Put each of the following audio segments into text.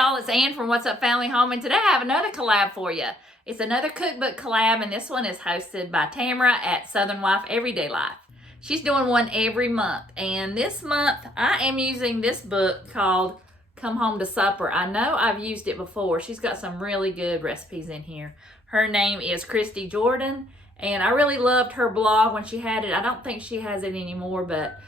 y'all, it's Ann from What's Up Family Home, and today I have another collab for you. It's another cookbook collab, and this one is hosted by Tamara at Southern Wife Everyday Life. She's doing one every month, and this month I am using this book called Come Home to Supper. I know I've used it before. She's got some really good recipes in here. Her name is Christy Jordan, and I really loved her blog when she had it. I don't think she has it anymore, but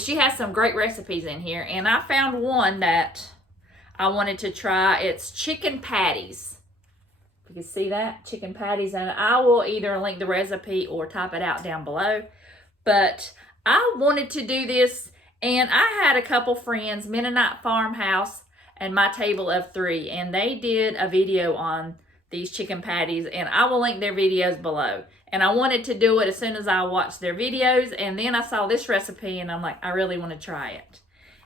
she has some great recipes in here, and I found one that I wanted to try. It's chicken patties. You can see that, chicken patties, and I will either link the recipe or type it out down below. But I wanted to do this, and I had a couple friends, Mennonite Farmhouse and My Table of Three, and they did a video on these chicken patties, and I will link their videos below. And I wanted to do it as soon as I watched their videos, and then I saw this recipe, and I'm like, I really want to try it.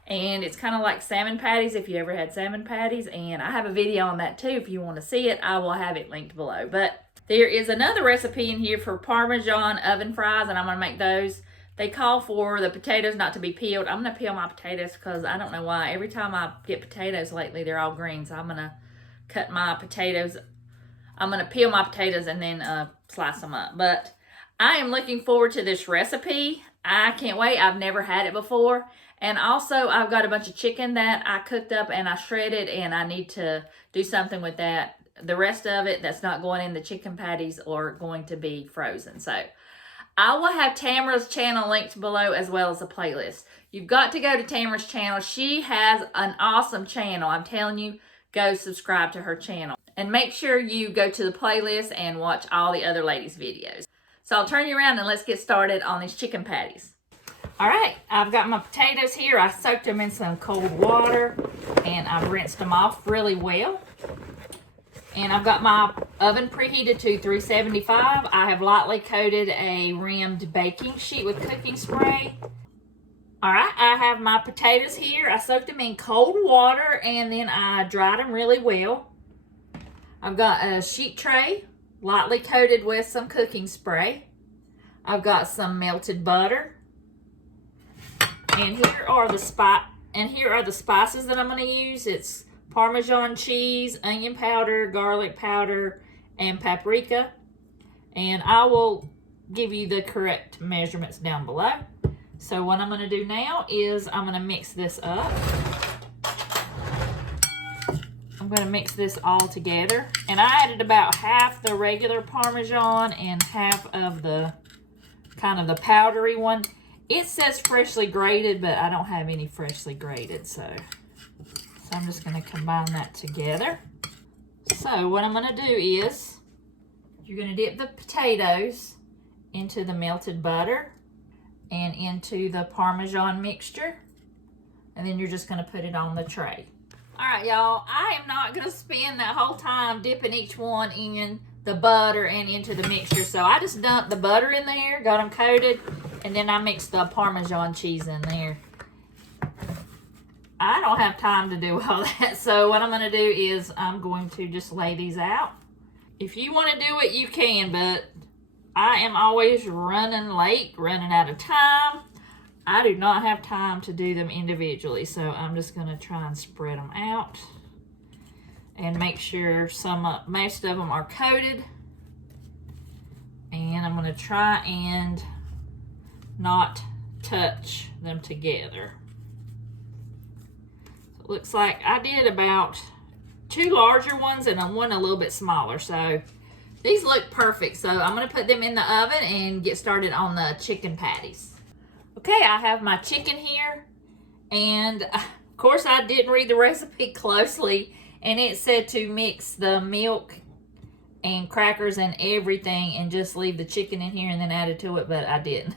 And it's kind of like salmon patties, if you ever had salmon patties, and I have a video on that too. If you want to see it, I will have it linked below. But there is another recipe in here for Parmesan oven fries, and I'm going to make those. They call for the potatoes not to be peeled. I'm going to peel my potatoes because I don't know why. Every time I get potatoes lately, they're all green, so I'm going to cut my potatoes. I'm going to peel my potatoes and then slice them up. But I am looking forward to this recipe. I can't wait. I've never had it before. And also, I've got a bunch of chicken that I cooked up and I shredded, and I need to do something with that. The rest of it that's not going in the chicken patties are going to be frozen. So I will have Tamara's channel linked below as well as a playlist. You've got to go to Tamara's channel. She has an awesome channel. I'm telling you, go subscribe to her channel. And make sure you go to the playlist and watch all the other ladies' videos. So I'll turn you around and let's get started on these chicken patties. All right, I've got my potatoes here. I soaked them in some cold water, and I've rinsed them off really well. And I've got my oven preheated to 375. I have lightly coated a rimmed baking sheet with cooking spray. All right, I have my potatoes here. I soaked them in cold water, and then I dried them really well. I've got a sheet tray, lightly coated with some cooking spray. I've got some melted butter. And here are the spices that I'm going to use. It's Parmesan cheese, onion powder, garlic powder, and paprika. And I will give you the correct measurements down below. So what I'm going to do now is I'm going to mix this up. I'm going to mix this all together. And I added about half the regular Parmesan and half of the kind of the powdery one. It says freshly grated, but I don't have any freshly grated, so I'm just going to combine that together. So what I'm going to do is, you're going to dip the potatoes into the melted butter and into the Parmesan mixture, and then you're just going to put it on the tray. All right, y'all, I am not going to spend that whole time dipping each one in the butter and into the mixture, so I just dumped the butter in there, got them coated, and then I mixed the Parmesan cheese in there. I don't have time to do all that, so what I'm going to do is I'm going to just lay these out. If you want to do it, you can, but I am always running late, running out of time. I do not have time to do them individually, so I'm just going to try and spread them out and make sure most of them are coated. And I'm going to try and not touch them together. So it looks like I did about 2 larger ones and one a little bit smaller. So these look perfect. So I'm going to put them in the oven and get started on the chicken patties. Okay, I have my chicken here, and of course I didn't read the recipe closely, and it said to mix the milk and crackers and everything and just leave the chicken in here and then add it to it, but I didn't.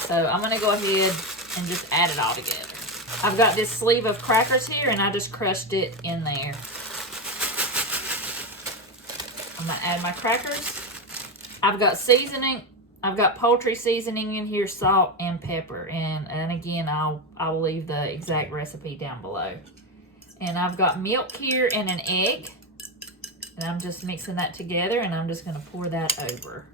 So I'm going to go ahead and just add it all together. I've got this sleeve of crackers here, and I just crushed it in there. I'm going to add my crackers. I've got seasoning. I've got poultry seasoning in here, salt and pepper. And again, I'll leave the exact recipe down below. And I've got milk here and an egg. And I'm just mixing that together, and I'm just going to pour that over.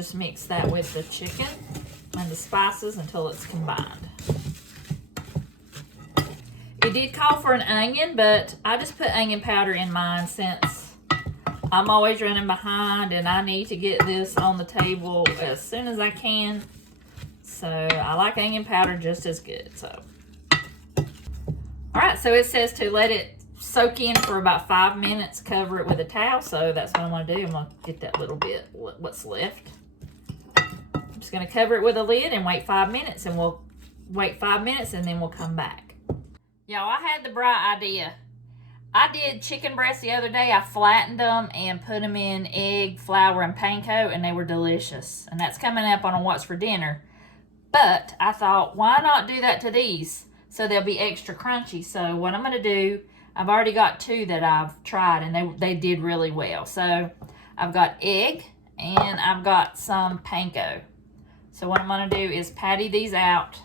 just mix that with the chicken and the spices until it's combined. It did call for an onion, but I just put onion powder in mine since I'm always running behind and I need to get this on the table as soon as I can. So I like onion powder just as good. So, all right, so it says to let it soak in for about 5 minutes, cover it with a towel. So that's what I'm gonna do. I'm gonna get that little bit, what's left. I'm just gonna cover it with a lid and wait 5 minutes, and we'll wait 5 minutes and then we'll come back. Y'all, I had the bright idea. I did chicken breasts the other day. I flattened them and put them in egg, flour, and panko, and they were delicious. And that's coming up on a What's for Dinner. But I thought, why not do that to these so they'll be extra crunchy? So what I'm going to do, I've already got 2 that I've tried, and they did really well. So I've got egg, and I've got some panko. So what I'm going to do is patty these out.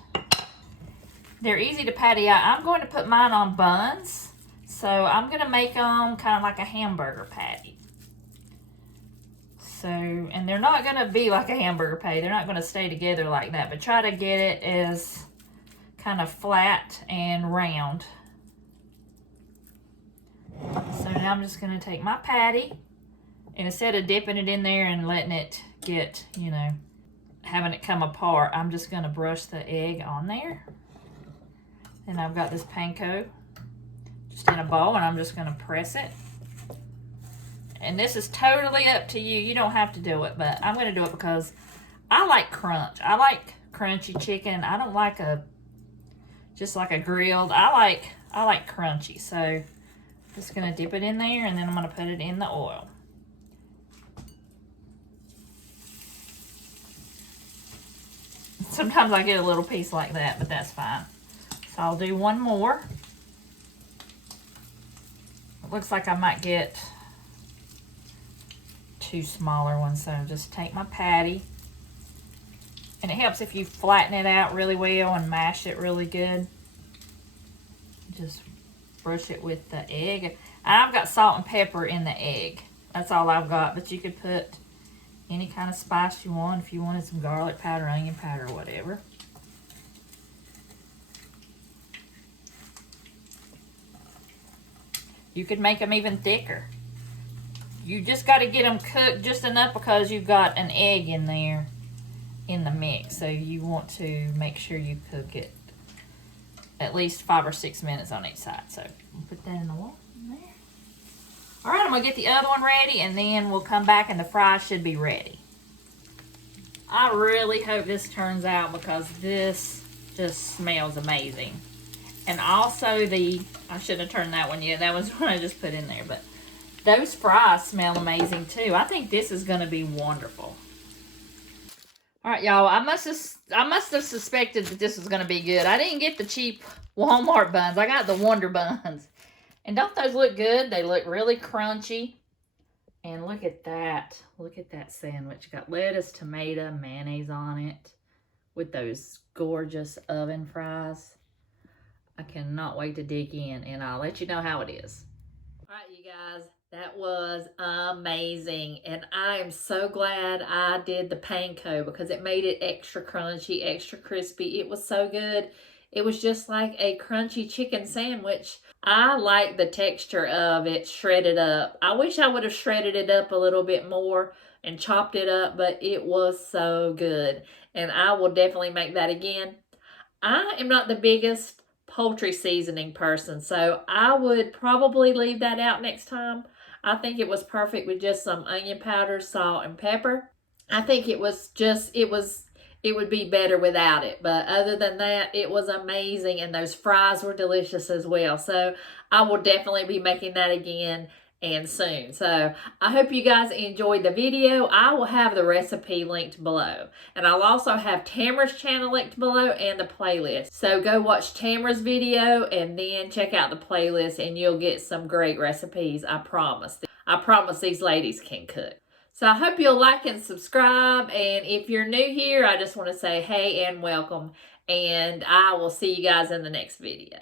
They're easy to patty out. I'm going to put mine on buns. So I'm going to make them kind of like a hamburger patty. So, and they're not going to be like a hamburger patty. They're not going to stay together like that. But try to get it as kind of flat and round. So now I'm just going to take my patty. And instead of dipping it in there and letting it get, you know, having it come apart, I'm just going to brush the egg on there. And I've got this panko just in a bowl, and I'm just going to press it. And this is totally up to you. You don't have to do it, but I'm going to do it because I like crunch. I like crunchy chicken. I don't like just like a grilled. I like crunchy. So I'm just going to dip it in there, and then I'm going to put it in the oil. Sometimes I get a little piece like that, but that's fine. So I'll do one more. It looks like I might get 2 smaller ones. So just take my patty. And it helps if you flatten it out really well and mash it really good. Just brush it with the egg. I've got salt and pepper in the egg. That's all I've got. But you could put any kind of spice you want. If you wanted some garlic powder, onion powder, whatever. You could make them even thicker. You just got to get them cooked just enough because you've got an egg in there in the mix. So you want to make sure you cook it at least 5 or 6 minutes on each side. So I'll put that in the wall there. All right, I'm going to get the other one ready, and then we'll come back and the fries should be ready. I really hope this turns out because this just smells amazing. And also I shouldn't have turned that one yet. That was one I just put in there. But those fries smell amazing too. I think this is going to be wonderful. All right, y'all. I must have suspected that this was going to be good. I didn't get the cheap Walmart buns. I got the Wonder Buns. And don't those look good? They look really crunchy. And look at that. Look at that sandwich. Got lettuce, tomato, mayonnaise on it with those gorgeous oven fries. I cannot wait to dig in, and I'll let you know how it is. All right, you guys, that was amazing. And I am so glad I did the panko because it made it extra crunchy, extra crispy. It was so good. It was just like a crunchy chicken sandwich. I like the texture of it shredded up. I wish I would have shredded it up a little bit more and chopped it up, but it was so good. And I will definitely make that again. I am not the biggest poultry seasoning person, so I would probably leave that out next time. I think it was perfect with just some onion powder, salt, and pepper. I think it would be better without it, but other than that, it was amazing, and those fries were delicious as well. So I will definitely be making that again and soon. So I hope you guys enjoyed the video. I will have the recipe linked below, and I'll also have Tamara's channel linked below and the playlist. So go watch Tamara's video and then check out the playlist, and you'll get some great recipes. I promise. I promise these ladies can cook. So I hope you'll like and subscribe, and if you're new here, I just want to say hey and welcome, and I will see you guys in the next video.